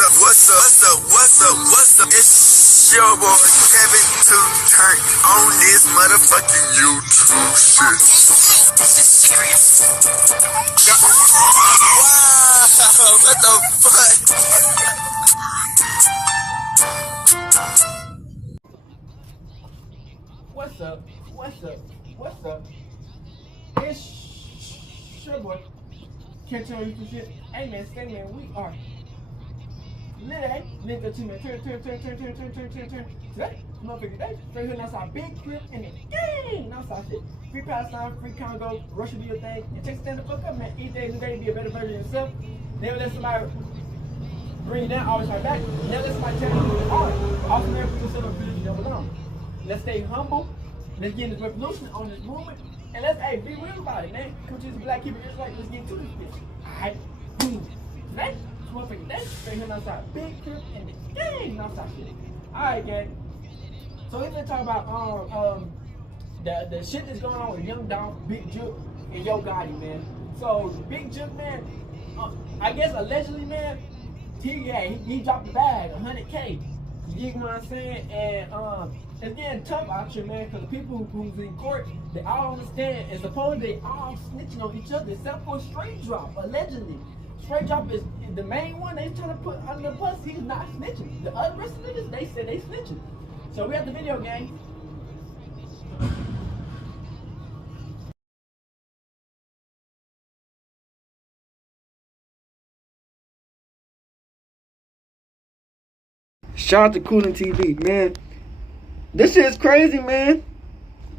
What's up? It's your boy Kevin to turn on this motherfucking YouTube shit. This is serious. Wow, what the fuck? What's up? It's your boy. Catch on YouTube shit. Hey man, we are lit, nigga to me. Turn. Today, motherfucker, today, straight here outside, big crib in the game. Outside shit. Free Palestine, free Congo, Russia do your thing. And take stand the fuck up, man. Each day is a day to be a better version of yourself. Never let somebody bring you down, always fight back. Never let somebody tell you who you are. Also, never put yourself in a position you don't belong. Let's stay humble. Let's get in this revolution on this movement. And let's, be real about it, man. Come to this black keeper, it's like, let's get into this bitch. Alright, boom. Today, motherfucking day, straight here outside, big crib in the game. Outside shit. Alright, gang. So we're gonna talk about the shit that's going on with Young Dolph, Bigjook, and Gotti, man. So Bigjook, man, I guess allegedly, man, he dropped the bag, 100K. You know what I'm saying? And it's getting tough out here, man, because the people who's in court, they all understand, and supposedly they all snitching on each other, except for Straight Drop, allegedly. Straight Drop is the main one they trying to put under the bus. He's not snitching. The other rest of niggas, they said they snitching. So we have the video, gang. Shout out to Coolin' TV, man. This shit's crazy, man.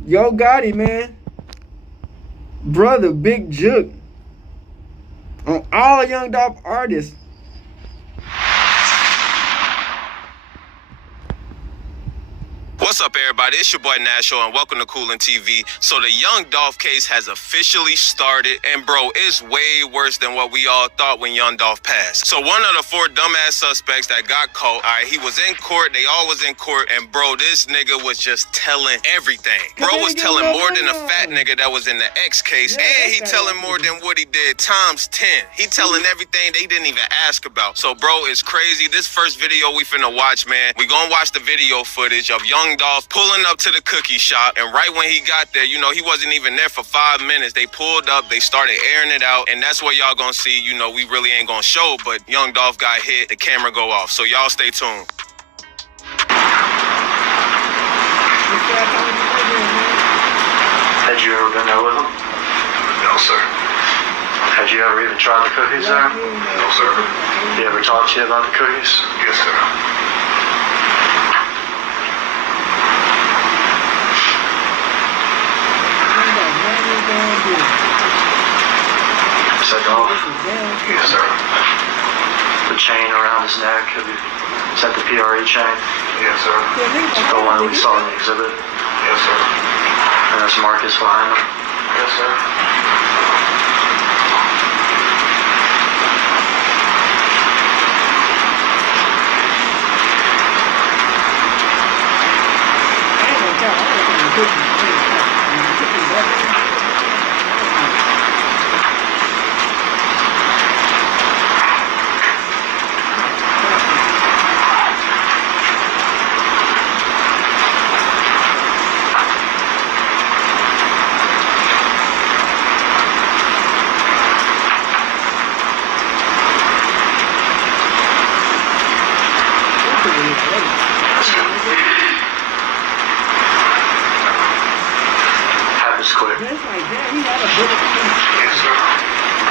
Yo Gotti, man. Brother, Bigjook. On all Young Dolph artists. What's up, everybody? It's your boy Nasho, and welcome to Coolin' TV. So the Young Dolph case has officially started, and bro, it's way worse than what we all thought when Young Dolph passed. So one of the 4 dumbass suspects that got caught, he was in court, they all was in court, and bro, this nigga was just telling everything. Bro was telling more than a fat nigga that was in the X case, and he telling more than what he did times 10. He telling everything they didn't even ask about. So bro, it's crazy. This first video we finna watch, man, we gonna watch the video footage of Young Dolph pulling up to the cookie shop, and right when he got there, he wasn't even there for 5 minutes. They pulled up, they started airing it out, and that's what y'all gonna see. We really ain't gonna show, but Young Dolph got hit, the camera go off, so y'all stay tuned. Had you ever been there with him? No, sir. Had you ever even tried the cookies there? No, sir. He ever talked to you about the cookies? Yes, sir. Is that Dolph? Yes, sir. The chain around his neck, is that the PRE chain? Yes, sir. The one that we saw in the exhibit? Yes, sir. And there's Marcus behind him? Yes, sir.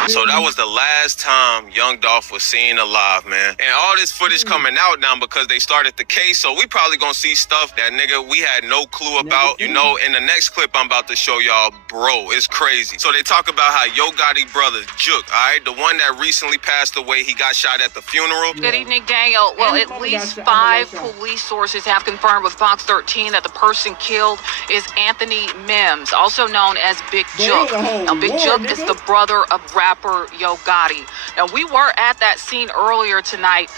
So that was the last time Young Dolph was seen alive, man. And all this footage coming out now because they started the case, so we probably gonna see stuff that, nigga, we had no clue about. In the next clip I'm about to show y'all, bro, it's crazy. So they talk about how Yo Gotti brother, Jook, all right, the one that recently passed away, he got shot at the funeral. Good evening, Daniel. Well, at least 5 police sources have confirmed with Fox 13 that the person killed is Anthony Mims, also known as Bigjook. Now, Bigjook is the brother of rapper rapper Yo Gotti. Now, we were at that scene earlier tonight.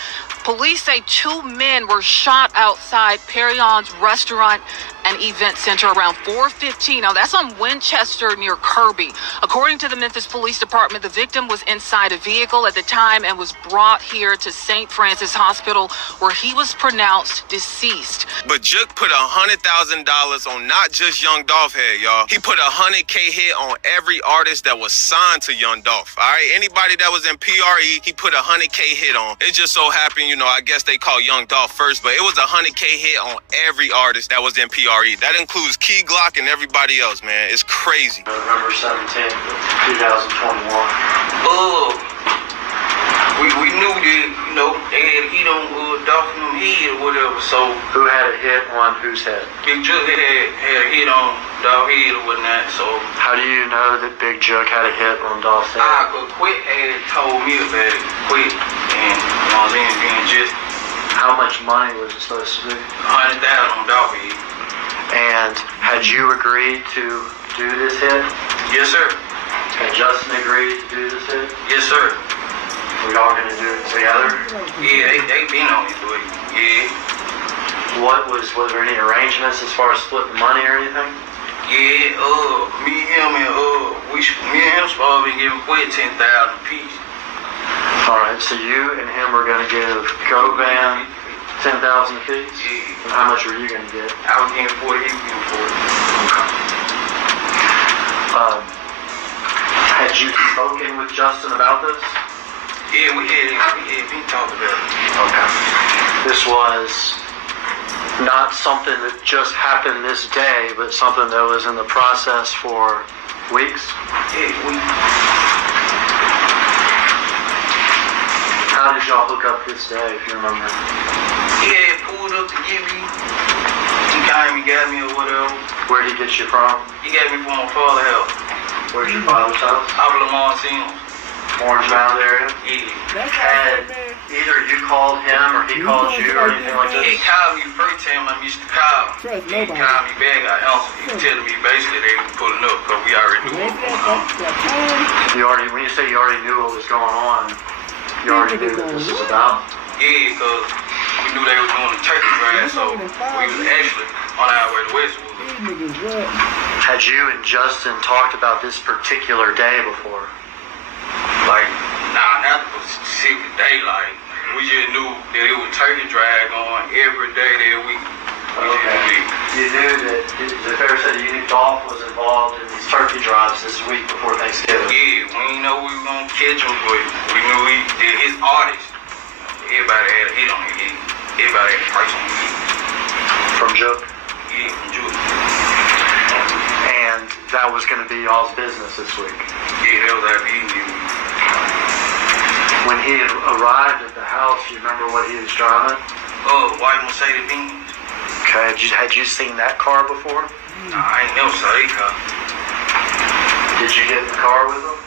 Police say 2 men were shot outside Perion's restaurant and event center around 4:15. Now, that's on Winchester near Kirby. According to the Memphis Police Department, the victim was inside a vehicle at the time and was brought here to St. Francis Hospital, where he was pronounced deceased. But Jook put $100,000 on not just Young Dolph head, y'all. He put $100K hit on every artist that was signed to Young Dolph. All right, anybody that was in PRE, he put $100K hit on. It just so happened, you know, I guess they called Young Dolph first, but it was $100K hit on every artist that was in PRE. That includes Key Glock and everybody else, man. It's crazy. November 17th, 2021. We knew that, you know, they had heat on Dolph and them head or whatever, so. Who had a hit on whose head? Bigjook had a hit on Dolph head or whatnot, so. How do you know that Bigjook had a hit on Dolph's head? Quit had told me about it. Quit, and, you know what I'm saying, being just. How much money was it supposed to be? $100,000 on Dolph head. And had you agreed to do this hit? Yes, sir. Had Justin agreed to do this hit? Yes, sir. We all gonna do it together? Yeah, they been on it, but yeah. Was there any arrangements as far as splitting the money or anything? Yeah, me and him supposed to be giving quit 10,000 apiece. Alright, so you and him are gonna give Govan 10,000 apiece? Yeah. And how much were you gonna get? I was getting 40, he was getting 40. Had you spoken with Justin about this? Yeah, we had been talking about it. Okay. This was not something that just happened this day, but something that was in the process for weeks? Yeah, How did y'all hook up this day, if you remember? Yeah, pulled up to get me. He came, he got me or whatever. Where'd he get you from? He got me from my father's house. Where's your father's house? Out of Lamar Sims. Orange Mound area? Yeah. Had either you called him or he called you or anything like He this? called me first time I missed the call. Trust He nobody. called me back, I answered. He telling me basically they was pulling up because we already knew what was going on. When you say you already knew what was going on, you already knew what this was about? Yeah, because we knew they was doing the turkey drive, so we was actually on our way to Westwood. These niggas what? Had you and Justin talked about this particular day before? Like, not the specific day, like, we just knew that it was turkey drive going every day that week. Okay. You knew that, the fair said you knew Dolph was involved in these turkey drives this week before Thanksgiving. Yeah, we didn't know we were going to catch him, but we knew that his artist, everybody had a hit on him. Everybody had a price on him. From Jook? Yeah, from Jook. And that was going to be y'all's business this week? Yeah, that was our business. When he arrived at the house, you remember what he was driving? White Mercedes Benz. Okay, had you seen that car before? Nah, I ain't never saw that car. Did you get in the car with him?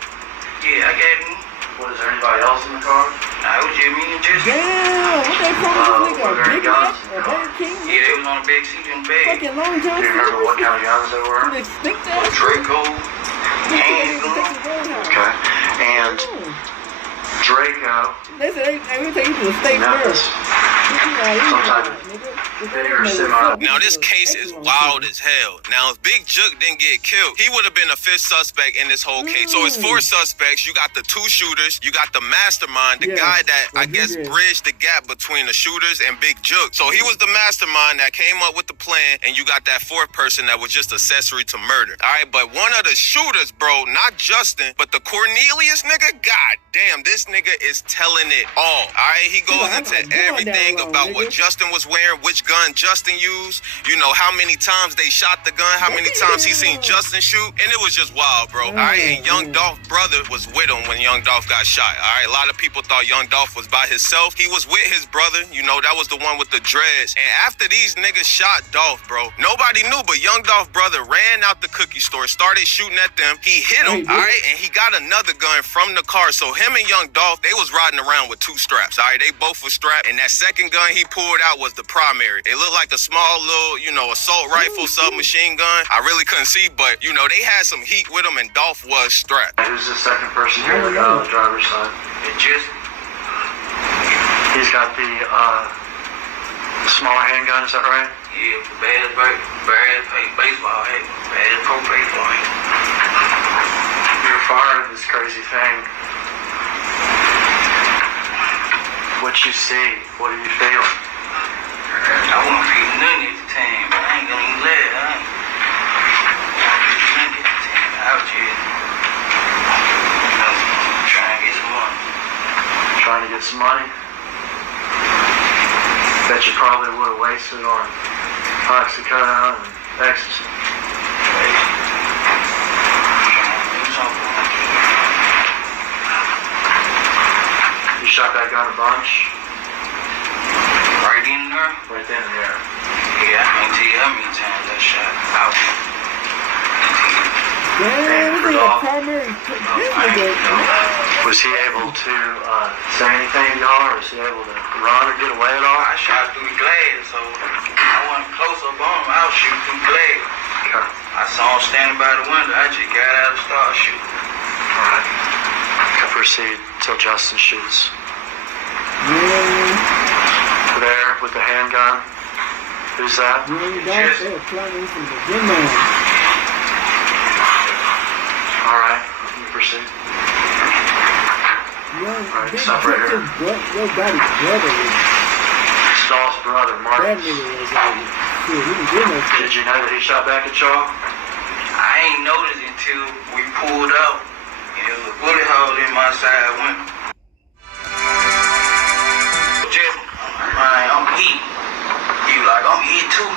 Yeah, I got him. Was there anybody else in the car? Nah, it was just me and Jesse. Damn, what they from this were there nigga? Big guns? Mac or Burger King? Yeah, they was on the back seat in the bag. Fucking Long Do John you remember what kind of guns they were? They stick that? Draco. Handgun. Okay. And Draco, They said they take you to a state Memphis. fair. Now, this case is wild as hell. Now, if Bigjook didn't get killed, he would have been a fifth suspect in this whole case. So it's 4 suspects. You got the 2 shooters. You got the mastermind, the guy that, I guess, bridged the gap between the shooters and Bigjook. So he was the mastermind that came up with the plan, and you got that 4th person that was just accessory to murder. All right, but one of the shooters, bro, not Justin, but the Cornelius nigga, god damn, this nigga is telling it all. All right, he goes into everything about what Justin was wearing, which gun Justin used, you know, how many times they shot the gun, how many times he seen Justin shoot, and it was just wild, bro. All right, and Young Dolph brother was with him when Young Dolph got shot. All right, a lot of people thought Young Dolph was by himself. He was with his brother, you know, that was the one with the dreads. And after these niggas shot Dolph, bro, nobody knew, but Young Dolph brother ran out the cookie store, started shooting at them. He hit him, all right, and he got another gun from the car. So him and Young Dolph, they was riding around with 2 straps, all right? They both were strapped, and that second gun he pulled out was the primary. carry. It looked like a small little, you know, assault rifle, submachine gun. I really couldn't see, but, you know, they had some heat with them, and Dolph was strapped. Who's the second person here that got on the driver's side? It just, He's got the smaller handgun, is that right? yeah, bad baseball hat, bad pro baseball hat. You're firing this crazy thing. What you see? What are you feeling? I won't feel nothing at the time, but I ain't gonna even let it. I won't feel nothing at the time. I was just, you know, trying to get some money. Trying to get some money? That you probably would have wasted on oxycodone and ecstasy. You shot that gun a bunch? Right in there? Right then and there. Yeah, I can't tell you how many times I shot out. Damn, this is a primary. Was he able to say anything to y'all, or was he able to run or get away at all? I shot through the glass, so I wasn't close up on him. I was shooting through the glass. Okay. I saw him standing by the window. I just got out and started shooting. Alright. Proceed till Justin shoots. There with the handgun. Who's that? Alright, you proceed. Alright, stop right here. Your daddy's brother was. Dolph's brother, Mark. That nigga was like, shit, he didn't do no shit. Did you know that he shot back at y'all? I ain't noticed until we pulled out. There was a bullet hole in my side window. Just, I'm hit. He was like, I'm hit too.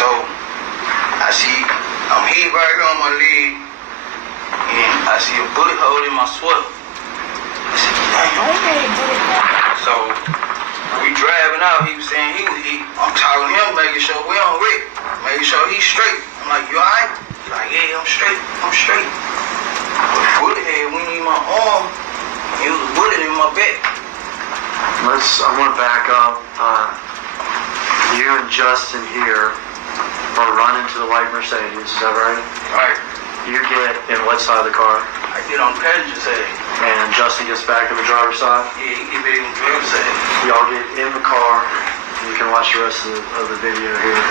So, I see, I'm hit right here on my leg. And I see a bullet hole in my sweater. I said, damn. So, we driving out, he was saying he was hit. I'm talking to him, making sure we on Rick. Making sure he's straight. I'm like, you alright? He's like, yeah, I'm straight. I'm straight. But the bullet head went in my arm. It was a bullet in my back. I'm gonna back up. You and Justin here are running to the white Mercedes, is that right? Right. You get in what side of the car? I get on the passenger side. And Justin gets back to the driver's side? Yeah, he get back on the driver's side. Y'all get in the car. You can watch the rest of the video here.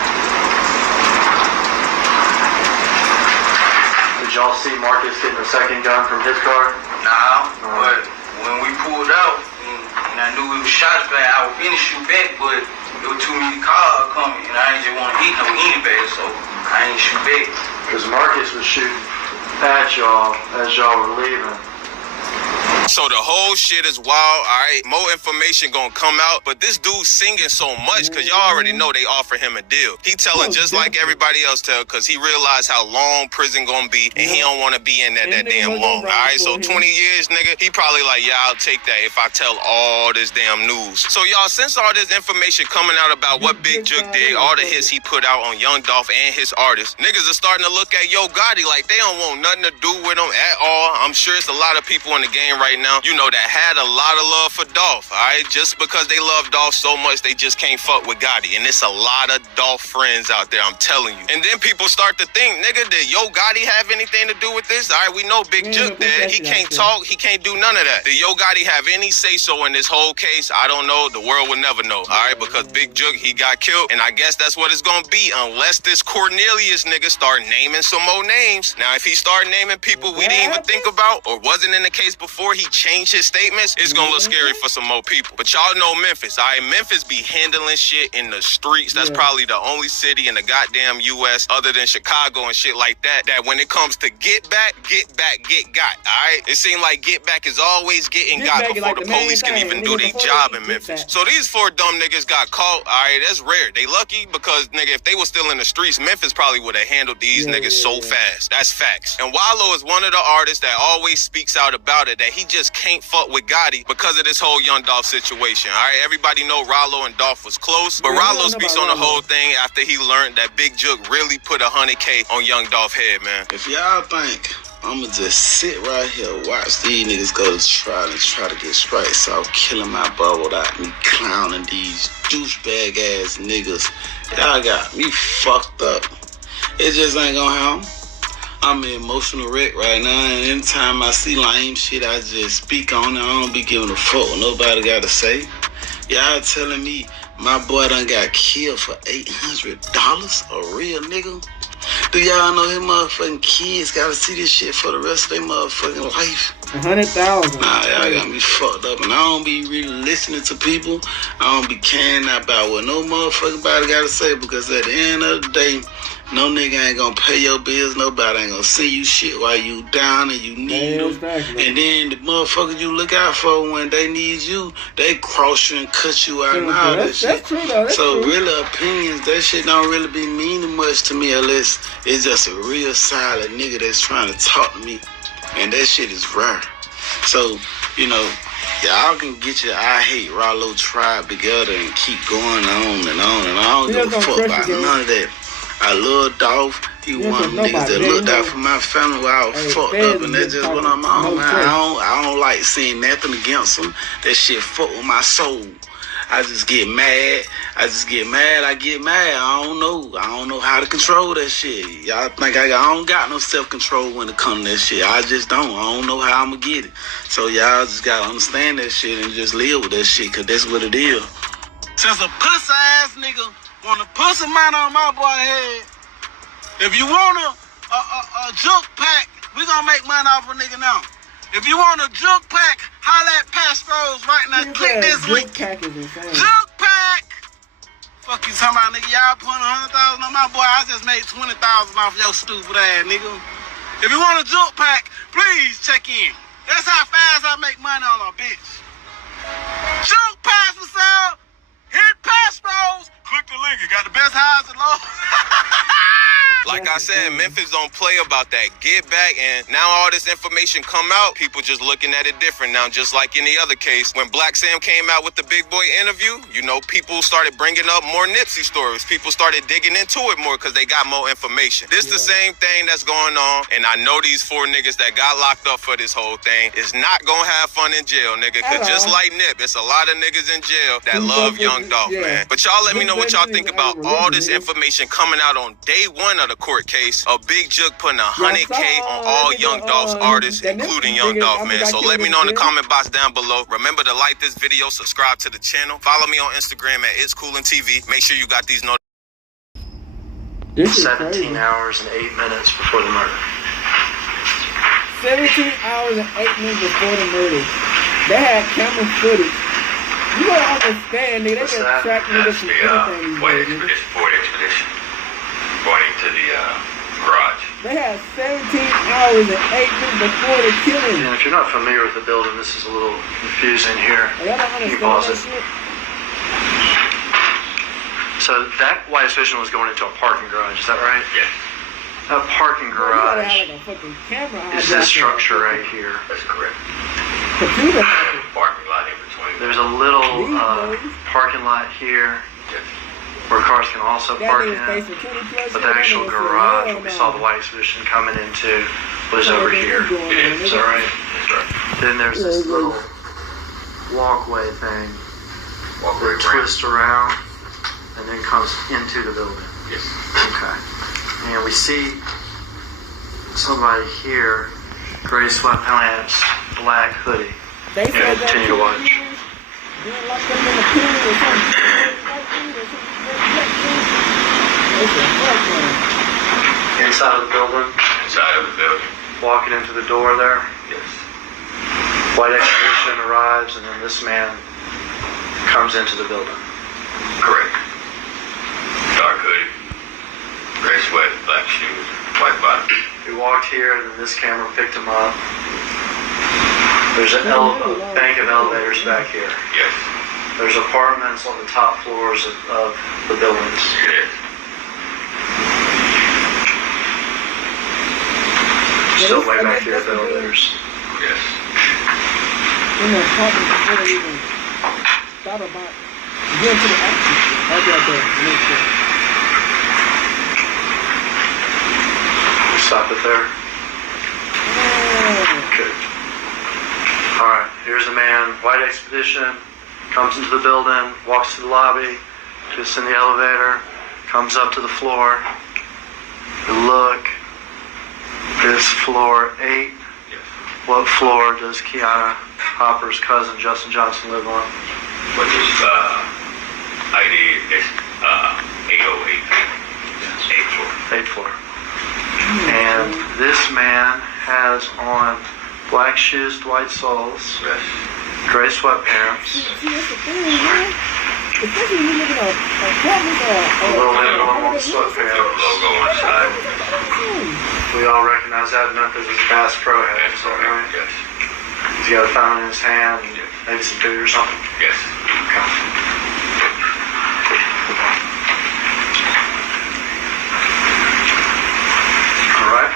Did y'all see Marcus getting a second gun from his car? Nah, but when we pulled out, and I knew it was shots back, I was finna shoot back, but there were too many cars coming, and I didn't just want to hit no anybody, so I didn't shoot back. Because Marcus was shooting at y'all as y'all were leaving. So the whole shit is wild, all right? More information gonna come out, but this dude singing so much because y'all already know they offer him a deal. He telling just like everybody else tell because he realized how long prison gonna be and he don't want to be in that damn long, all right? So 20 years, nigga, he probably like, yeah, I'll take that if I tell all this damn news. So y'all, since all this information coming out about what Bigjook did, all the hits he put out on Young Dolph and his artists, niggas are starting to look at Yo Gotti like they don't want nothing to do with him at all. I'm sure it's a lot of people in the game right now, you know, that had a lot of love for Dolph, all right? Just because they love Dolph so much, they just can't fuck with Gotti. And it's a lot of Dolph friends out there, I'm telling you. And then people start to think, nigga, did Yo Gotti have anything to do with this? All right, we know Bigjook did. He can't talk. He can't do none of that. Did Yo Gotti have any say-so in this whole case? I don't know. The world will never know, all right? Because Bigjook, he got killed. And I guess that's what it's going to be unless this Cornelius nigga start naming some more names. Now, if he start naming people we didn't even think about or wasn't in the case before he changed his statements, it's gonna look scary for some more people. But y'all know Memphis, all right? Memphis be handling shit in the streets. That's probably the only city in the goddamn U.S. other than Chicago and shit like that, that when it comes to get back, get got, all right? It seems like get back is always getting got before the police can even do their job in Memphis. So these four dumb niggas got caught, all right? That's rare. They lucky because, nigga, if they were still in the streets, Memphis probably would have handled these niggas so fast. That's facts. And Wallow is one of the artists that always speaks out about it, that he just can't fuck with Gotti because of this whole Young Dolph situation, all right? Everybody know Rollo and Dolph was close, but Rollo speaks on the whole thing after he learned that Bigjook really put $100K on Young Dolph head, man. If y'all think I'ma just sit right here, watch these niggas go to trial and try to get strikes off, killing my bubble without me clowning these douchebag ass niggas. Y'all got me fucked up. It just ain't gonna happen. I'm an emotional wreck right now, and anytime I see lame shit, I just speak on it. I don't be giving a fuck what nobody got to say. Y'all telling me my boy done got killed for $800? A real nigga? Do y'all know his motherfucking kids gotta see this shit for the rest of their motherfucking life? 100,000. Nah, y'all got me fucked up, and I don't be really listening to people. I don't be caring about what no motherfucking body gotta say, because at the end of the day, no nigga ain't gonna pay your bills. Nobody ain't gonna send you shit while you down and you need them. Exactly. And then the motherfuckers you look out for when they need you, they cross you and cut you out and all that shit. That's true though. That's so true. really opinions, that shit don't really be meaning much to me unless it's just a real solid nigga that's trying to talk to me. And that shit is rare. So, you know, y'all can get your I Hate Rollo tribe together and keep going on and on and on. I don't give a fuck about none of that. I love Dolph. He one of them niggas that looked out for my family while I was fucked up, and that's just what I'm on, man. I don't like seeing nothing against him. That shit fuck with my soul. I just get mad. I get mad. I don't know how to control that shit. Y'all think I don't got no self-control when it comes to that shit. I just don't. I don't know how I'm gonna get it. So y'all just gotta understand that shit and just live with that shit, cause that's what it is. Since a pussy ass nigga want to put some money on my boy head, if you want a Jook pack, we gonna make money off a nigga now. If you want a Jook pack, holla at Pastros right now. Click this link. Jook pack. Fuck you talking about, nigga. Y'all putting 100,000 on my boy. I just made 20,000 off your stupid ass, nigga. If you want a Jook pack, please check in. That's how fast I make money on a bitch. Jook pack for sale. Hit Pastros. Click the link. You got the best highs and lows. Like I said, Memphis don't play about that get back, and now all this information come out, people just looking at it different now, just like in the other case. When Black Sam came out with the Big Boy interview, you know, people started bringing up more Nipsey stories. People started digging into it more because they got more information. This the same thing that's going on, and I know these 4 niggas that got locked up for this whole thing is not gonna have fun in jail, nigga, because just like Nip, it's a lot of niggas in jail that love Young Dolph, man. But y'all let me know what y'all think about all this information coming out on day 1 of the court case of Bigjook putting $100K on all Young Dolph's artists, including Young Dolph, man. So let me know in the comment box down below. Remember to like this video, subscribe to the channel, follow me on Instagram at itscoolintv. Make sure you got these This is 17 crazy. hours and 8 minutes before the murder. 17 hours and 8 minutes before the murder. They had camera footage. You gotta understand, nigga. They What's can that? track niggas from anything these days, nigga. Ford Expedition. Going into the garage. They had 17 hours and 8 minutes before the killing. And if you're not familiar with the building, this is a little confusing here. Y'all don't Can you understand pause that it? shit? So that white vision was going into a parking garage, is that right? Yes, That parking Bro, you gotta garage have like a fucking camera is out this structure right here. that's correct. Computer. Parking lot in between. There's a little parking lot here Yes. where cars can also That park nigga in. faced for 20 plus But the years, actual that nigga said, garage, hell what we no. saw the white exhibition coming into, was So over they here. keep going on, Is that right? That's right. Then there's this little walkway thing Walkway that ramp. twists around and then comes into the building. Yes. Okay. And we see somebody here, gray sweatpants, black hoodie. They Yeah, said that continue to watch. Being locked up in the pool or something. They said, fuck man. Inside of the building, Inside of the building. walking into the door there. Yes. White expedition arrives, and then this man comes into the building. Correct. Dark hoodie. Gray sweat, black shoes, white bottom. He walked here, and then this camera picked him up. There's a bank of elevators back here. Yes. There's apartments on the top floors of the buildings. It is. Still way back here at the elevators. Yes. In the apartment before they even thought about getting to the action. I'll be out there to make sure. Stop it there. Good. Alright, here's a man, white expedition, comes into the building, walks to the lobby, gets in the elevator, comes up to the floor. We look. This floor 8. Yes. What floor does Kiana Hopper's cousin Justin Johnson live on? Which is ID is 808. Yes. 8-4. 8th floor. And this man has on black shoes, white soles, Yes. gray sweatpants, See, that's the thing, man. Especially when you look at a cabin a little emblem on the The sweatpants. logo on the side. We all recognize that Memphis is Bass Pro Head, is that right? Yes. He's got a phone in his hand, maybe some food or something. Yes. All right.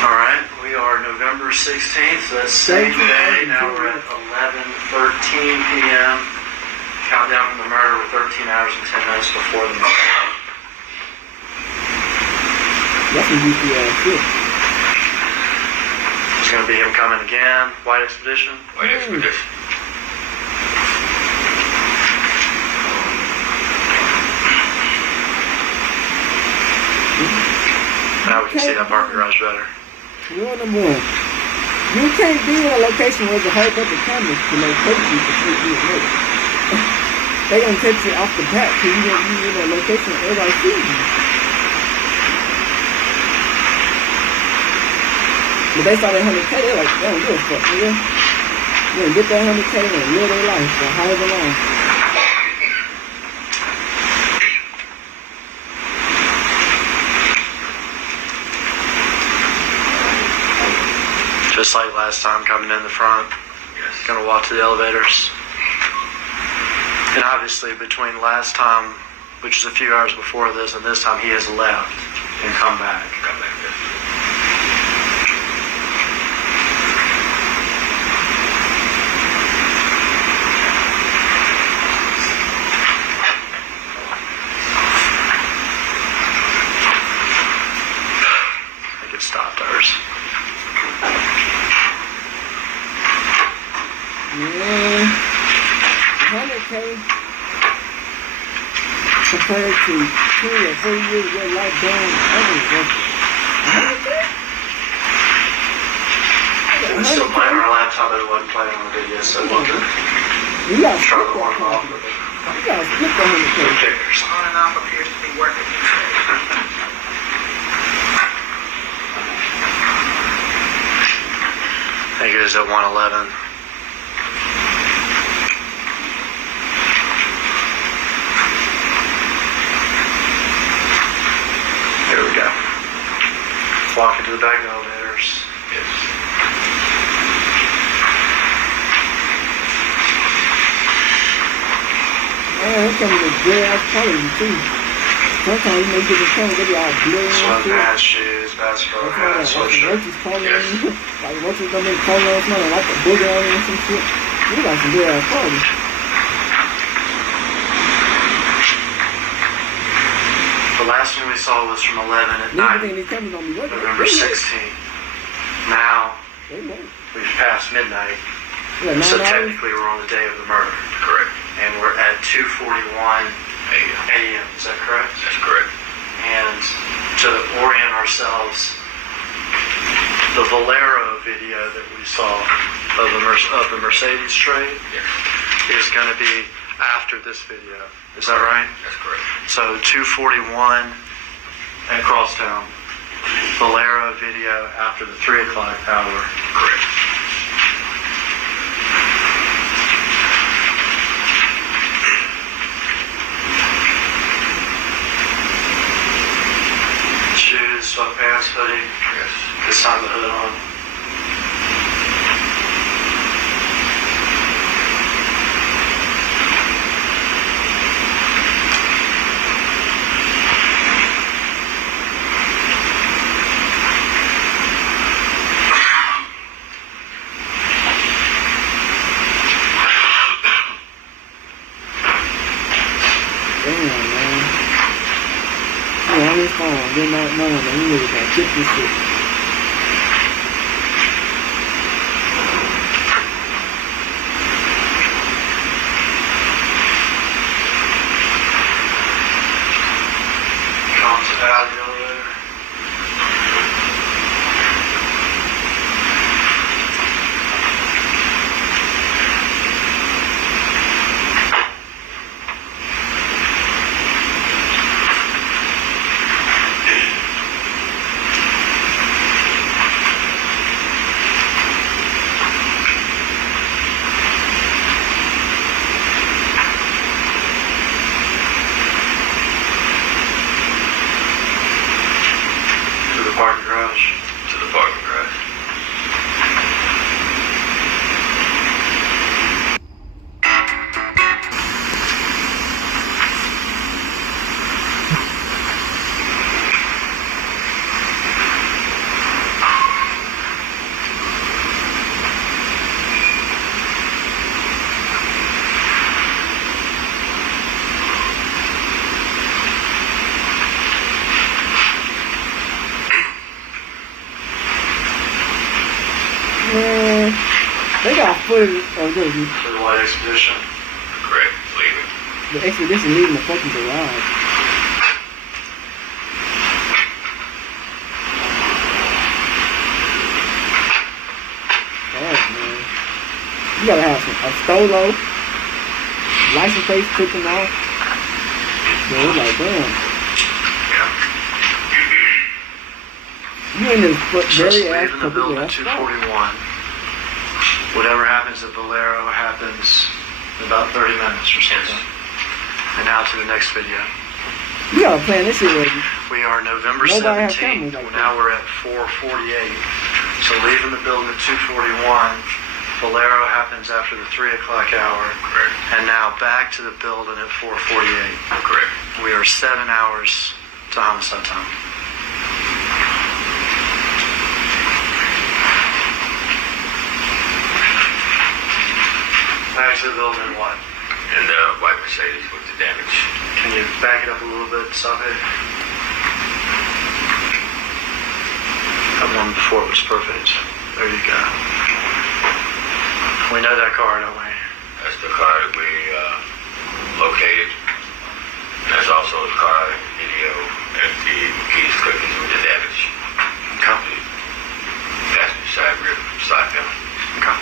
All right. We are November 16th. That's same day. Now we're at 11:13 p.m. Countdown from the murder. We're 13 hours and 10 minutes before the murder. That's a UPS. It's going to be him coming again. White expedition. White expedition. Now we can see that parking garage better. Rule number 1. You can't be in a location where there's a whole bunch of cameras to locate you for 3 years later. They gonna catch you off the bat because you gonna be in a location where everybody sees you. But they saw that 100K, they're like, they don't give a fuck, nigga. You gonna get that 100K and live their life for however long. Just like last time, coming in the front. Yes. Gonna walk to the elevators. And obviously between last time, which is a few hours before this, and this time he has left and come back. Come back. Yes. I think it stopped ours. Yeah, 100K compared to 2 or 3 years of your life doing others. 100K? It was still playing on our laptop, but it wasn't playing on the video, so we'll You gotta split try to that warm it off property. with it. You gotta split that 100K. Pictures. On and off appears to be working. I think it was at 111. Here we go. Walking to the back elevators. Yes. Man, they come with a good ass quality too. Sometimes you may get the camera, they be all blurry and shit. Sweatpants, shoes, basketball hat, That's sweatshirt. roaches calling Yes. in. Like roaches gonna make calling on something like a booger on it and some shit. You got some good ass quality. The last one we saw was from 11 at Niggas think night, these cameras gonna be working. November 16th. Now, They work. we've passed midnight, Yeah, 9 so hours. technically we're on the day of the murder. Correct. And we're at 2:41 A.M. a.m., is that correct? That's correct. And to orient ourselves, the Valero video that we saw of the Mercedes trade Yes. is going to be after this video. Is that right? That's correct. So 2:41 at Crosstown. Valero video after the 3 o'clock hour. Correct. Shoes, sweatpants, hoodie. Yes. This time the hood on. Damn, man. Yeah, on his phone. Getting no, you really gotta get this shit. Comes out of the elevator. Parking garage. To the parking garage. Man, they got footage of this. For the White Expedition. Correct. Leaving. The expedition leaving the fucking garage. Oh man, you gotta have a stolo, license plate taken off. Man, it's like damn. You in this very ass leaving the building at 2:41. Whatever happens at Bolero happens in about 30 minutes or something. And now to the next video. You gotta plan this shit ready. We are November Nobody have 17th. cameras like Now we're at 4:48. So leaving the building at 2:41. Bolero happens after the 3 o'clock hour. Correct. And now back to the building at 4:48. Correct. We are 7 hours to homicide time. Back to the building, what? And the white Mercedes with the damage. Can you back it up a little bit, stop it? That one before it was perfect. There you go. We know that car, don't we? That's the car that we located. And that's also the car video and the keys cookies with the damage. Okay. Passenger side rear side panel. Okay.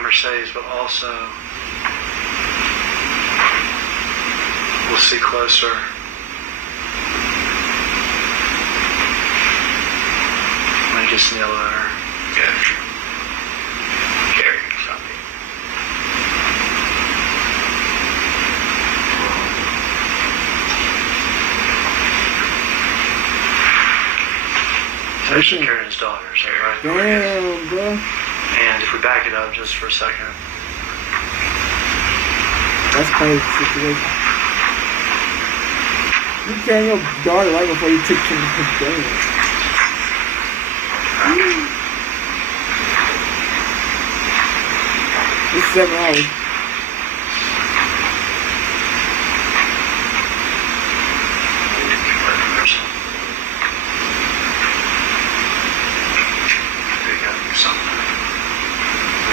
Mercedes, but also we'll see closer. When he gets in the elevator. Yeah. Carrying something. So he's carrying his daughter, is that right? Damn, bro. And if we back it up just for a second. That's crazy situation. You carrying your daughter right before you took him to the game. It's 7 hours.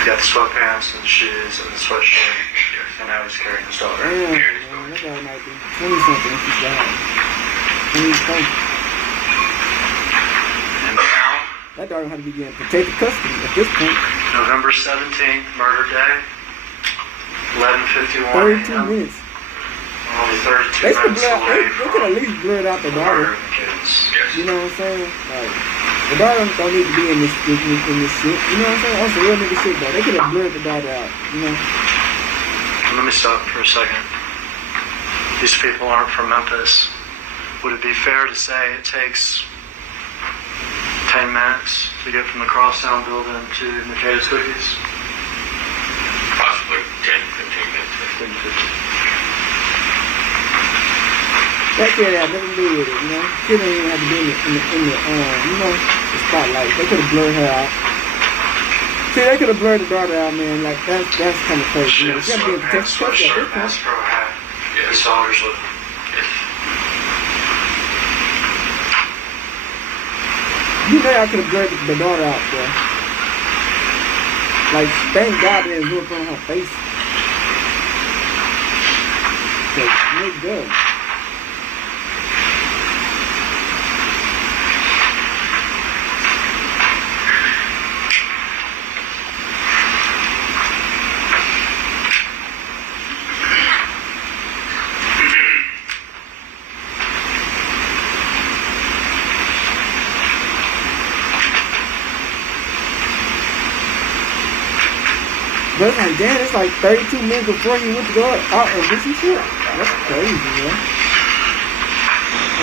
Got the sweatpants and the shoes and the sweatshirt, and now he's carrying his daughter. Damn, man, that guy might be 20-something if he's down. 20-something. And now, that daughter had to be getting protected custody at this point. November 17th, murder day. 11:51 32 a.m. minutes. Only 32 They could minutes blur. away They could at least blur out the from daughter. murdering the kids. Yes. You know what I'm saying? Like, the daughter don't need to be in this shit. You know what I'm saying? On some real nigga shit though. They could have blurred the daughter out. You know? Let me stop for a second. These people aren't from Memphis. Would it be fair to say it takes 10 minutes to get from the Crosstown building to McKay's Cookies? Possibly 10, 15 minutes. 10 to 15. That kid had nothing to do with it, you know? Kid didn't even have to be in the you know, the spotlight. They could have blurred her out. See, they could have blurred the daughter out, man. Like, that's kind of crazy. You know, you gotta be able to catch at this point. Bass Pro hat. Yes. His daughter's with him. Yes. You know I could have blurred the daughter out, bro. Like, thank God they didn't do it on her face. So, no good. But it's like, damn, it's like 32 minutes before he went to go out and do some shit. That's crazy, man.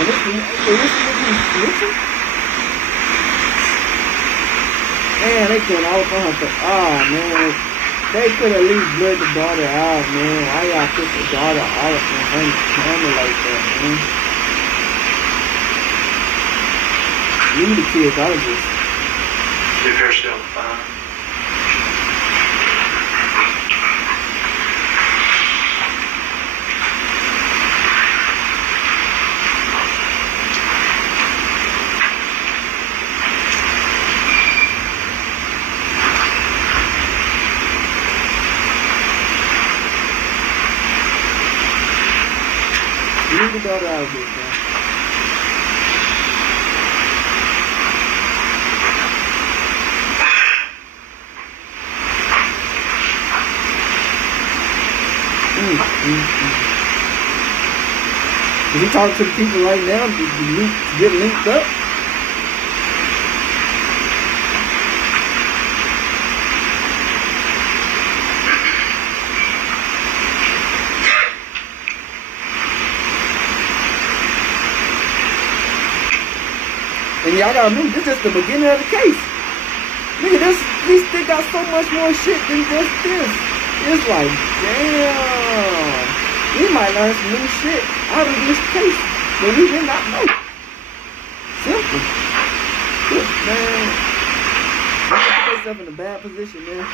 And this nigga snitching? Man, they couldn't all up on her face. Oh, man. They could at least blur the daughter out, man. Why y'all put the daughter all up on her camera like that, man? Leave the kids out of this. If you're still on the phone. Leave the daughter out of this, man. Is he talking to the people right now to get linked up? And y'all gotta remember, this is just the beginning of the case. Nigga, these things got so much more shit than just this. It's like, damn. We might learn some new shit out of this case that we did not know. Simple. Good, man. You put yourself in a bad position, man.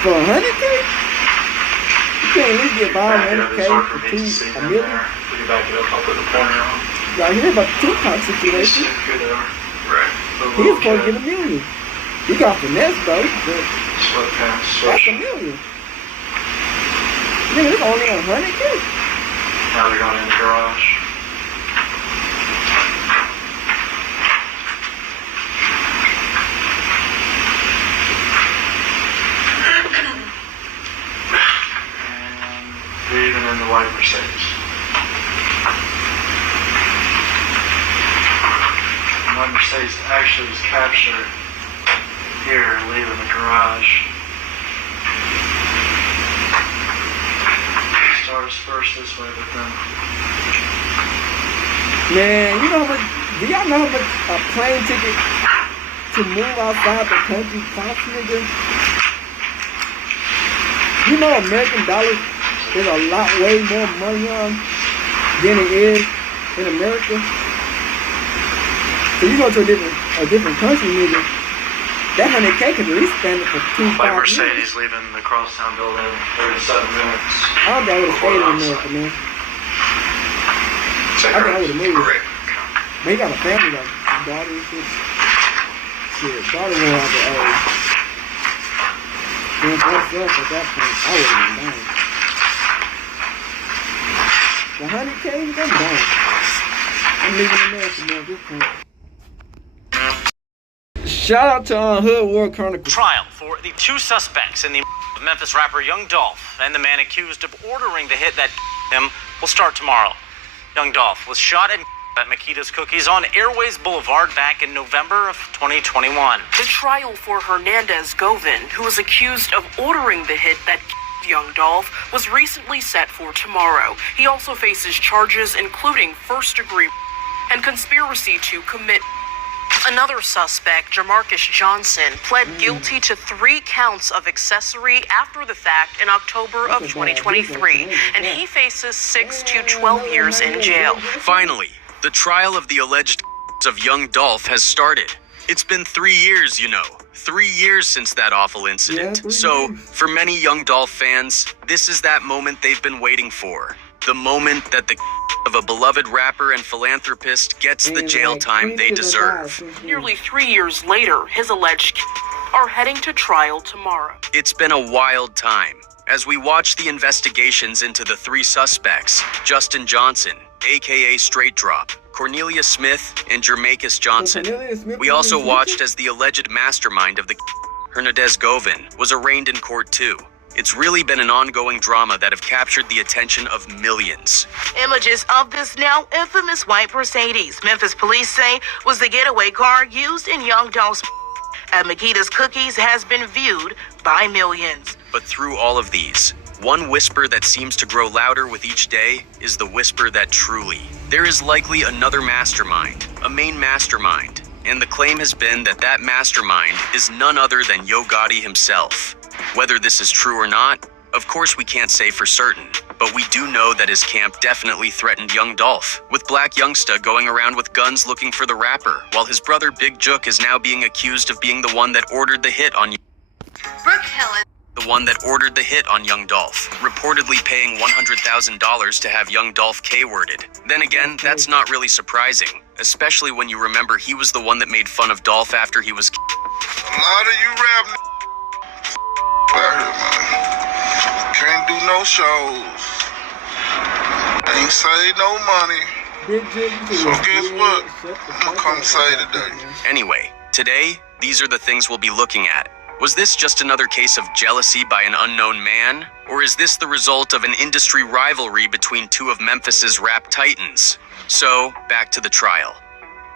For 100K? You can't at least get by on 100K for $1 million. We can back it up. I'll put the pointer on. Y'all hear about the Tupac situation? Right. He was supposed to get $1 million. He got finesse though, but Sweatpants. that's $1 million. Nigga, it's only 100K. Now they're going in the garage. And leaving in the white Mercedes. The white Mercedes actually was captured here, leaving the garage. Starts first this way, but then Man, you know how much, do y'all know how much a plane ticket to move outside the country costs, nigga? You know American dollars is a lot way more money on than it is in America. So you go to a different country, nigga, that 100K could at least stand it for 2-5 white years. Mercedes leaving the Crosstown building 37 minutes. I don't think I would have stayed in America, man. I think I would have moved. Correct. Man, he got a family, like a daughter and shit. Shit, daughter won't have the age. Man, for myself at that point, I would have been down. The 100K, I'm down. I'm leaving America, man, at this point. Shout out to Hood War Chronicle. Trial for the two suspects in the Memphis rapper Young Dolph and the man accused of ordering the hit that him will start tomorrow. Young Dolph was shot at Makita's Cookies on Airways Boulevard back in November of 2021. The trial for Hernandez Govin, who was accused of ordering the hit that Young Dolph, was recently set for tomorrow. He also faces charges including first-degree and conspiracy to commit. Another suspect, Jamarcus Johnson, pled guilty to 3 counts of accessory after the fact in October of 2023, and he faces 6 to 12 years in jail. Finally, the trial of the alleged of Young Dolph has started. It's been 3 years, 3 years since that awful incident. So, for many Young Dolph fans, this is that moment they've been waiting for. The moment that the of a beloved rapper and philanthropist gets the jail time they deserve. Nearly 3 years later, his alleged are heading to trial tomorrow. It's been a wild time. As we watch the investigations into the 3 suspects, Justin Johnson, aka Straight Drop, Cornelia Smith, and Jamarcus Johnson, we also watched as the alleged mastermind of the Hernandez Govin was arraigned in court too. It's really been an ongoing drama that have captured the attention of millions. Images of this now infamous white Mercedes, Memphis police say, was the getaway car used in Young Dolph's at Makita's Cookies has been viewed by millions. But through all of these, one whisper that seems to grow louder with each day is the whisper that truly, there is likely another mastermind, a main mastermind. And the claim has been that that mastermind is none other than Gotti himself. Whether this is true or not, of course we can't say for certain, but we do know that his camp definitely threatened Young Dolph, with Black Youngsta going around with guns looking for the rapper, while his brother Bigjook is now being accused of being the one that ordered the hit on Young Dolph, reportedly paying $100,000 to have Young Dolph K-worded. Then again, that's not really surprising, especially when you remember he was the one that made fun of Dolph after he was A lot of you rap out here, man. Can't do no shows. Ain't save no money. So guess what? I'm gonna come say today. Anyway, today, these are the things we'll be looking at. Was this just another case of jealousy by an unknown man? Or is this the result of an industry rivalry between 2 of Memphis's rap titans? So, back to the trial.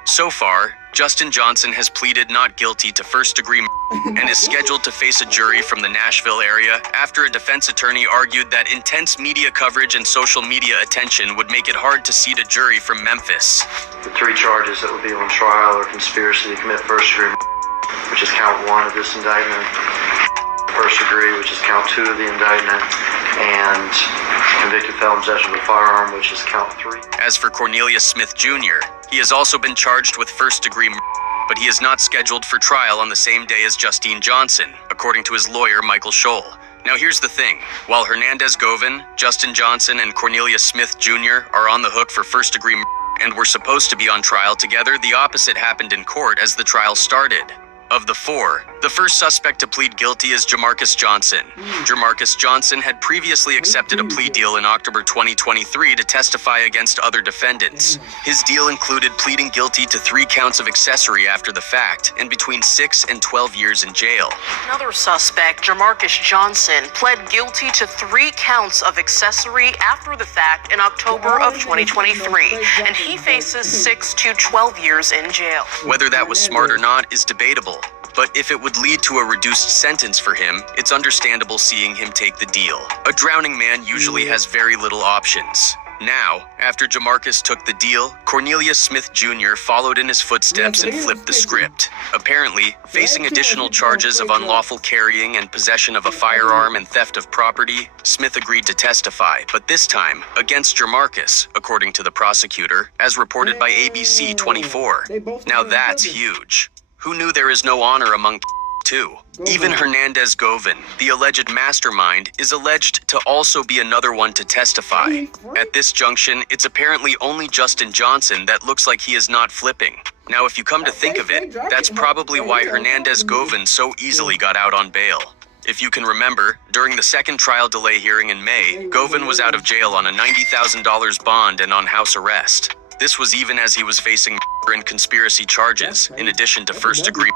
So far, Justin Johnson has pleaded not guilty to first-degree and is scheduled to face a jury from the Nashville area after a defense attorney argued that intense media coverage and social media attention would make it hard to seat a jury from Memphis. The 3 charges that would be on trial are conspiracy to commit first-degree, which is count 1 of this indictment, first degree, which is count 2 of the indictment, and convicted felon possession of a firearm, which is count 3. As for Cornelia Smith Jr., he has also been charged with first-degree murder, but he is not scheduled for trial on the same day as Justine Johnson, according to his lawyer, Michael Scholl. Now here's the thing. While Hernandez Govin, Justin Johnson, and Cornelia Smith Jr. are on the hook for first-degree murder and were supposed to be on trial together, the opposite happened in court as the trial started. Of the 4, the first suspect to plead guilty is Jamarcus Johnson. Jamarcus Johnson had previously accepted a plea deal in October 2023 to testify against other defendants. His deal included pleading guilty to 3 counts of accessory after the fact and between 6 and 12 years in jail. Another suspect, Jamarcus Johnson, pled guilty to 3 counts of accessory after the fact in October of 2023, and he faces 6 to 12 years in jail. Whether that was smart or not is debatable. But if it would lead to a reduced sentence for him, it's understandable seeing him take the deal. A drowning man usually has very little options. Now, after Jamarcus took the deal, Cornelia Smith Jr. followed in his footsteps and flipped the script. Apparently, facing additional charges of unlawful carrying and possession of a firearm and theft of property, Smith agreed to testify, but this time against Jamarcus, according to the prosecutor, as reported by ABC 24. Now that's huge. Who knew there is no honor among 2? Even Hernandez Govin, the alleged mastermind, is alleged to also be another one to testify. At this junction, it's apparently only Justin Johnson that looks like he is not flipping. Now, if you come to think of it, that's probably why Hernandez Govin so easily got out on bail. If you can remember, during the second trial delay hearing in May, Govin was out of jail on a $90,000 bond and on house arrest. This was even as he was facing and conspiracy charges, in addition to first-degree.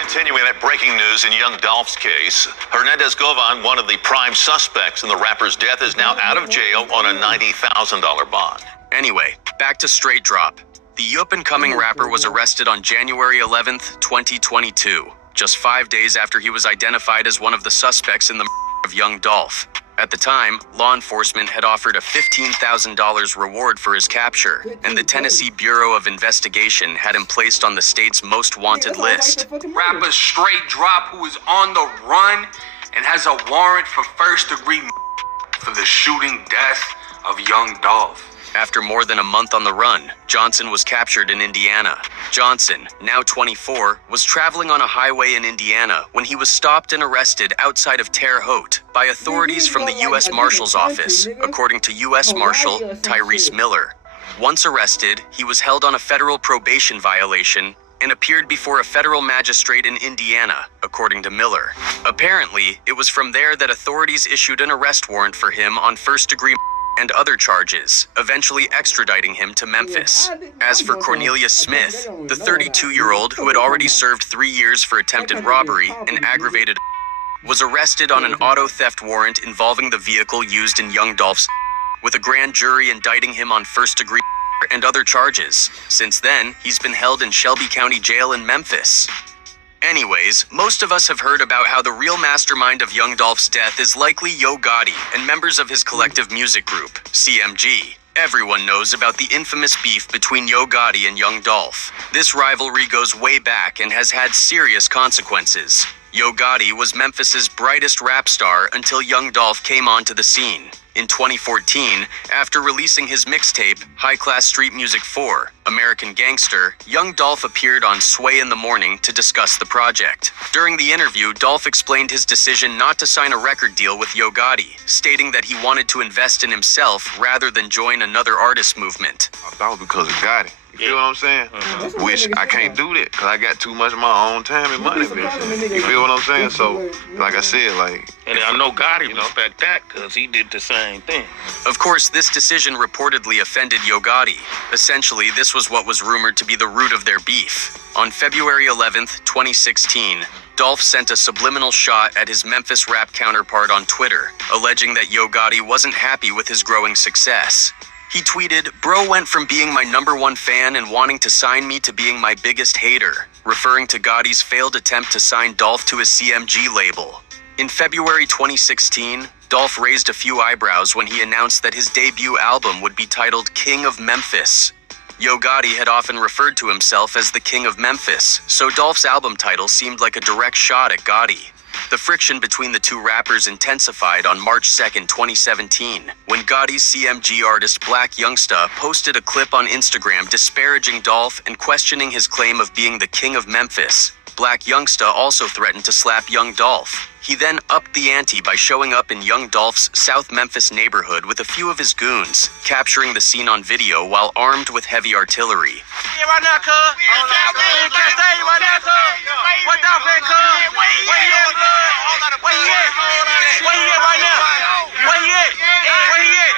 Continuing that breaking news in young Dolph's case, Hernandez Govan, one of the prime suspects in the rapper's death, is now out of jail on a $90,000 bond. Anyway, back to Straight Drop. The up-and-coming rapper was arrested on January 11th, 2022, just 5 days after he was identified as one of the suspects in the murder of young Dolph. At the time, law enforcement had offered a $15,000 reward for his capture, and the Tennessee Bureau of Investigation had him placed on the state's most wanted list. Rapper Straight Drop, who is on the run and has a warrant for first-degree for the shooting death of young Dolph. After more than a month on the run, Johnson was captured in Indiana. Johnson, now 24, was traveling on a highway in Indiana when he was stopped and arrested outside of Terre Haute by authorities from the U.S. Marshal's Office, according to U.S. Marshal Tyrese Miller. Once arrested, he was held on a federal probation violation and appeared before a federal magistrate in Indiana, according to Miller. Apparently, it was from there that authorities issued an arrest warrant for him on first-degree and other charges, eventually extraditing him to Memphis. As for Cornelius Smith, the 32-year-old who had already served 3 years for attempted robbery and aggravated was arrested on an auto theft warrant involving the vehicle used in young Dolph's, with a grand jury indicting him on first-degree and other charges. Since then, he's been held in Shelby County Jail in Memphis. Anyways, most of us have heard about how the real mastermind of young Dolph's death is likely Yo Gotti and members of his collective music group, CMG. Everyone knows about the infamous beef between Yo Gotti and young Dolph. This rivalry goes way back and has had serious consequences. Yo Gotti was Memphis's brightest rap star until young Dolph came onto the scene. In 2014, after releasing his mixtape, High Class Street Music 4, American Gangster, young Dolph appeared on Sway in the Morning to discuss the project. During the interview, Dolph explained his decision not to sign a record deal with Yo Gotti, stating that he wanted to invest in himself rather than join another artist movement. I thought because of Gotti. You feel what I'm saying? Which I can't do that because I got too much of my own time and money. You feel what I'm saying? So, like I said, And I know Gotti respect that because he did the same thing. Of course, this decision reportedly offended Yo Gotti. Essentially, this was what was rumored to be the root of their beef. On February 11th, 2016, Dolph sent a subliminal shot at his Memphis rap counterpart on Twitter, alleging that Yo Gotti wasn't happy with his growing success. He tweeted, "Bro went from being my #1 fan and wanting to sign me to being my biggest hater," referring to Gotti's failed attempt to sign Dolph to his CMG label. In February 2016, Dolph raised a few eyebrows when he announced that his debut album would be titled King of Memphis. Yo Gotti had often referred to himself as the King of Memphis, so Dolph's album title seemed like a direct shot at Gotti. The friction between the two rappers intensified on March 2nd, 2017, when Gotti's CMG artist Black Youngsta posted a clip on Instagram disparaging Dolph and questioning his claim of being the King of Memphis. Black Youngsta also threatened to slap young Dolph. He then upped the ante by showing up in young Dolph's South Memphis neighborhood with a few of his goons, capturing the scene on video while armed with heavy artillery. Right now, cuz. Right now, cuz. What the fuck, cuz? Where he at, blood? Where he at? Where he at right now? Where he at? Where he at?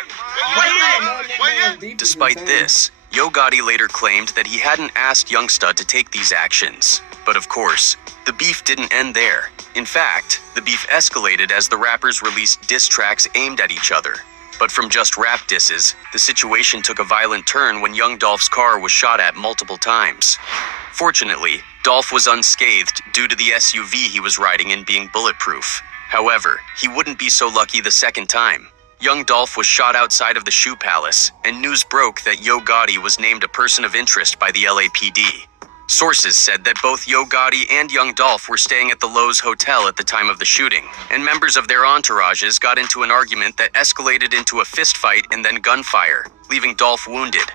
Where he at? Where he at? Despite this, Yo Gotti later claimed that he hadn't asked Youngsta to take these actions. But of course, the beef didn't end there. In fact, the beef escalated as the rappers released diss tracks aimed at each other. But from just rap disses, the situation took a violent turn when young Dolph's car was shot at multiple times. Fortunately, Dolph was unscathed due to the SUV he was riding in being bulletproof. However, he wouldn't be so lucky the second time. Young Dolph was shot outside of the Shoe Palace, and news broke that Yo Gotti was named a person of interest by the LAPD. Sources said that both Yo Gotti and young Dolph were staying at the Lowe's Hotel at the time of the shooting, and members of their entourages got into an argument that escalated into a fistfight and then gunfire, leaving Dolph wounded.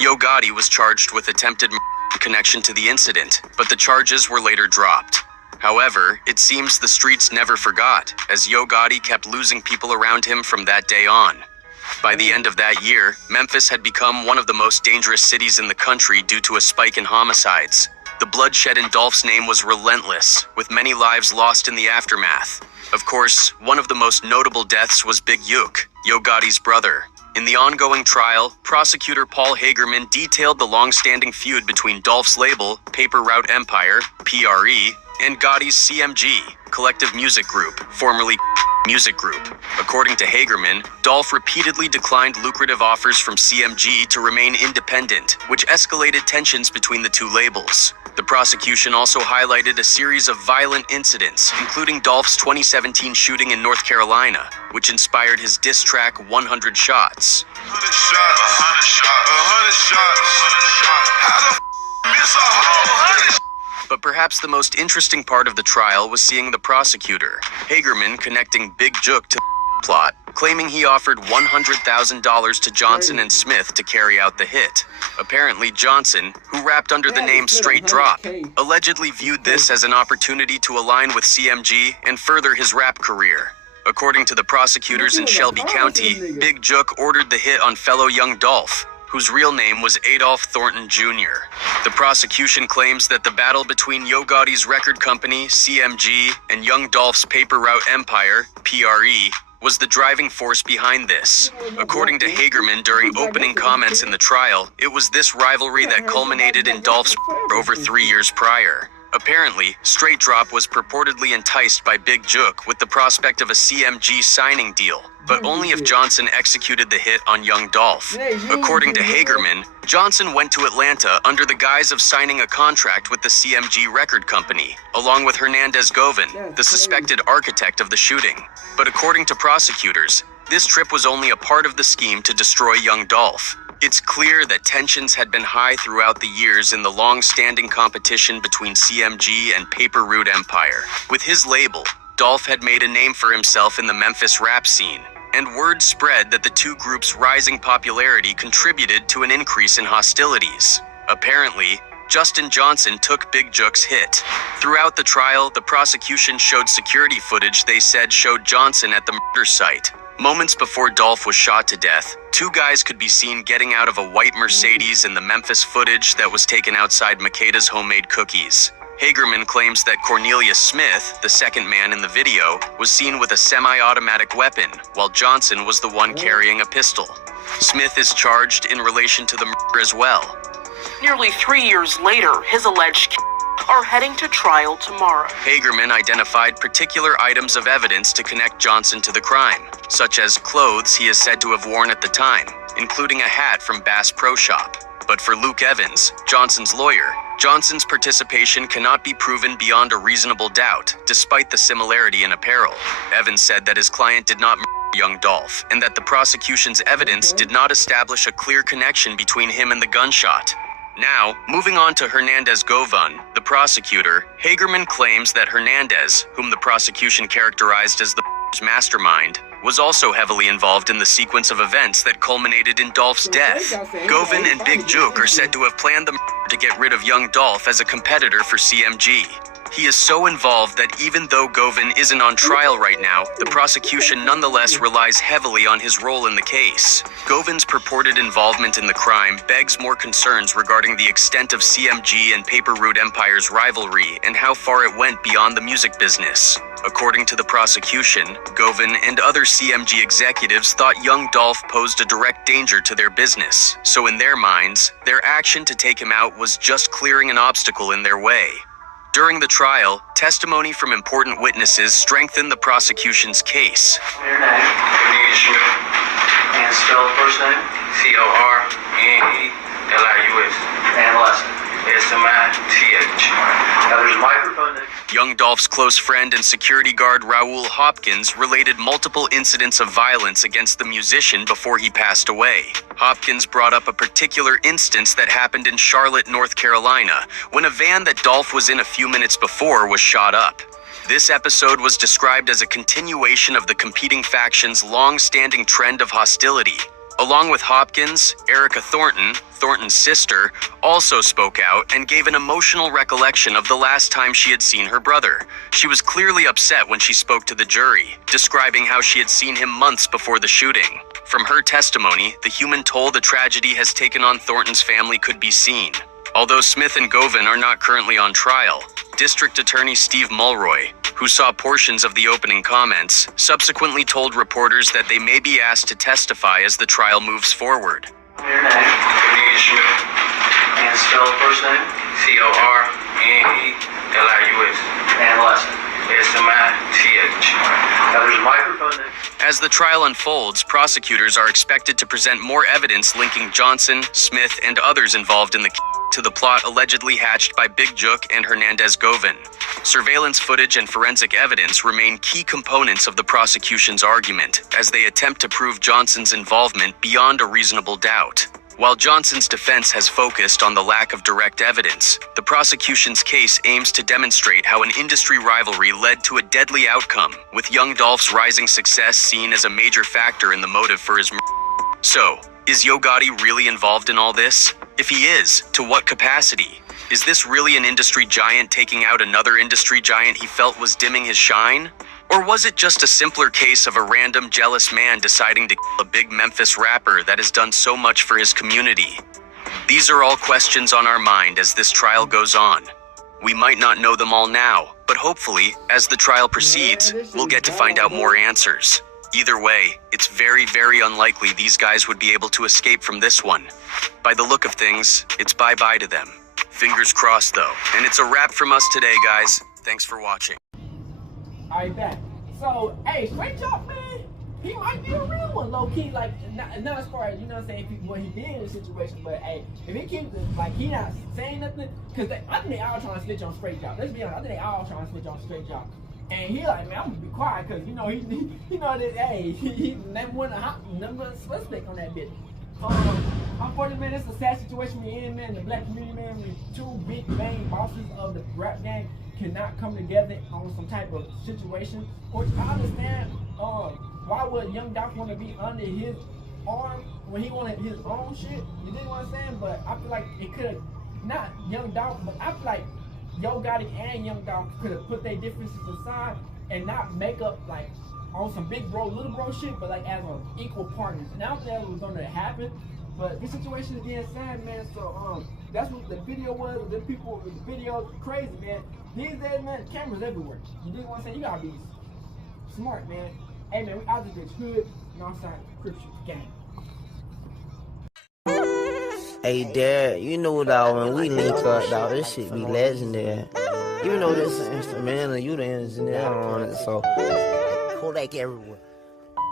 Yo Gotti was charged with attempted murder in connection to the incident, but the charges were later dropped. However, it seems the streets never forgot, as Yo Gotti kept losing people around him from that day on. By the end of that year, Memphis had become one of the most dangerous cities in the country due to a spike in homicides. The bloodshed in Dolph's name was relentless, with many lives lost in the aftermath. Of course, one of the most notable deaths was Bigjook, Yo Gotti's brother. In the ongoing trial, prosecutor Paul Hagerman detailed the long-standing feud between Dolph's label, Paper Route Empire, PRE, and Gotti's CMG, Collective Music Group, formerly Music Group. According to Hagerman, Dolph repeatedly declined lucrative offers from CMG to remain independent, which escalated tensions between the two labels. The prosecution also highlighted a series of violent incidents, including Dolph's 2017 shooting in North Carolina, which inspired his diss track 100 Shots. 100 shots. How the miss a whole 100 But perhaps the most interesting part of the trial was seeing the prosecutor, Hagerman, connecting Bigjook to the plot, claiming he offered $100,000 to Johnson and Smith to carry out the hit. Apparently, Johnson, who rapped under the name Straight Drop, allegedly viewed this as an opportunity to align with CMG and further his rap career. According to the prosecutors in Shelby County, Bigjook ordered the hit on fellow Young Dolph, whose real name was Adolph Thornton Jr. The prosecution claims that the battle between Yo Gotti's record company, CMG, and Young Dolph's Paper Route Empire, PRE, was the driving force behind this. According to Hagerman during opening comments in the trial, it was this rivalry that culminated in Dolph's over 3 years prior. Apparently, Straight Drop was purportedly enticed by Bigjook with the prospect of a CMG signing deal, but only if Johnson executed the hit on Young Dolph. According to Hagerman, Johnson went to Atlanta under the guise of signing a contract with the CMG record company, along with Hernandez Govan, the suspected architect of the shooting. But according to prosecutors, this trip was only a part of the scheme to destroy Young Dolph. It's clear that tensions had been high throughout the years in the long-standing competition between CMG and Paper Route Empire. With his label, Dolph had made a name for himself in the Memphis rap scene, and word spread that the two groups' rising popularity contributed to an increase in hostilities. Apparently, Justin Johnson took Bigjook's hit. Throughout the trial, the prosecution showed security footage they said showed Johnson at the murder site. Moments before Dolph was shot to death, two guys could be seen getting out of a white Mercedes in the Memphis footage that was taken outside Makeda's homemade cookies. Hagerman claims that Cornelius Smith, the second man in the video, was seen with a semi-automatic weapon, while Johnson was the one carrying a pistol. Smith is charged in relation to the murder as well. Nearly 3 years later, his alleged are heading to trial tomorrow. Hagerman identified particular items of evidence to connect Johnson to the crime, such as clothes he is said to have worn at the time, including a hat from Bass Pro Shop. But for Luke Evans, Johnson's lawyer, Johnson's participation cannot be proven beyond a reasonable doubt, despite the similarity in apparel. Evans said that his client did not murder Young Dolph, and that the prosecution's evidence did not establish a clear connection between him and the gunshot. Now, moving on to Hernandez Govan, the prosecutor, Hagerman claims that Hernandez, whom the prosecution characterized as the mastermind, was also heavily involved in the sequence of events that culminated in Dolph's death. Govan and Bigjook are said to have planned the murder to get rid of Young Dolph as a competitor for CMG. He is so involved that even though Govan isn't on trial right now, the prosecution nonetheless relies heavily on his role in the case. Govan's purported involvement in the crime begs more concerns regarding the extent of CMG and Paper Route Empire's rivalry and how far it went beyond the music business. According to the prosecution, Govan and other CMG executives thought Young Dolph posed a direct danger to their business, so in their minds, their action to take him out was just clearing an obstacle in their way. During the trial, testimony from important witnesses strengthened the prosecution's case. Your name? Schmidt. And spell the first name? CORNELIUS. And last name? SMITH. Now there's a microphone. Young Dolph's close friend and security guard Raul Hopkins related multiple incidents of violence against the musician before he passed away. Hopkins brought up a particular instance that happened in Charlotte, North Carolina, when a van that Dolph was in a few minutes before was shot up. This episode was described as a continuation of the competing factions' long-standing trend of hostility. Along with Hopkins, Erica Thornton, Thornton's sister, also spoke out and gave an emotional recollection of the last time she had seen her brother. She was clearly upset when she spoke to the jury, describing how she had seen him months before the shooting. From her testimony, the human toll the tragedy has taken on Thornton's family could be seen. Although Smith and Govan are not currently on trial, District Attorney Steve Mulroy, who saw portions of the opening comments, subsequently told reporters that they may be asked to testify as the trial moves forward. Your name? And spell first name? CORNELIUS. And last name? SMITH. Now there's a microphone there. As the trial unfolds, prosecutors are expected to present more evidence linking Johnson, Smith, and others involved in to the plot allegedly hatched by Bigjook and Hernandez-Govan. Surveillance footage and forensic evidence remain key components of the prosecution's argument as they attempt to prove Johnson's involvement beyond a reasonable doubt. While Johnson's defense has focused on the lack of direct evidence, the prosecution's case aims to demonstrate how an industry rivalry led to a deadly outcome, with young Dolph's rising success seen as a major factor in the motive for his murder. So, is Yo Gotti really involved in all this? If he is, to what capacity? Is this really an industry giant taking out another industry giant he felt was dimming his shine? Or was it just a simpler case of a random jealous man deciding to kill a big Memphis rapper that has done so much for his community? These are all questions on our mind as this trial goes on. We might not know them all now, but hopefully, as the trial proceeds, we'll get to find out more answers. Either way, it's very, very unlikely these guys would be able to escape from this one. By the look of things, it's bye-bye to them. Fingers crossed, though. And it's a wrap from us today, guys. Thanks for watching. Alright, back. So, hey, straight up, man, he might be a real one, low-key, like, not as far as, you know what I'm saying, what he did in the situation, but, hey, if he keeps it, like, he not saying nothing, because I think they all trying to snitch on Straight Jock. Let's be honest, I think they all trying to snitch on Straight Jock. And he like, man, I'm gonna be quiet, because, you know, he know that, hey, he number one suspect on that bitch. Unfortunately, man, it's a sad situation we're in, man. The black community, man, with two big main bosses of the rap game cannot come together on some type of situation. Which I understand, why would Young Dolph want to be under his arm when he wanted his own shit? You dig what I'm saying? But I feel like it could have, not Young Dolph, but I feel like Yo Gotti and Young Dolph could have put their differences aside and not make up like on some big bro, little bro shit, but like as equal partners. And I don't think that was gonna happen. But this situation is getting sad, man. So that's what the video was. The people, the video crazy, man. These days, man, cameras everywhere. You dig what I'm saying? You gotta be smart, man. Hey, man, we out this bitch hood, Northside Crypto gang. Hey, Dad, you know, dog, when we link up, dog, this shit be legendary. Even though this is instrumental, you the engineer on it, so Kodak everywhere.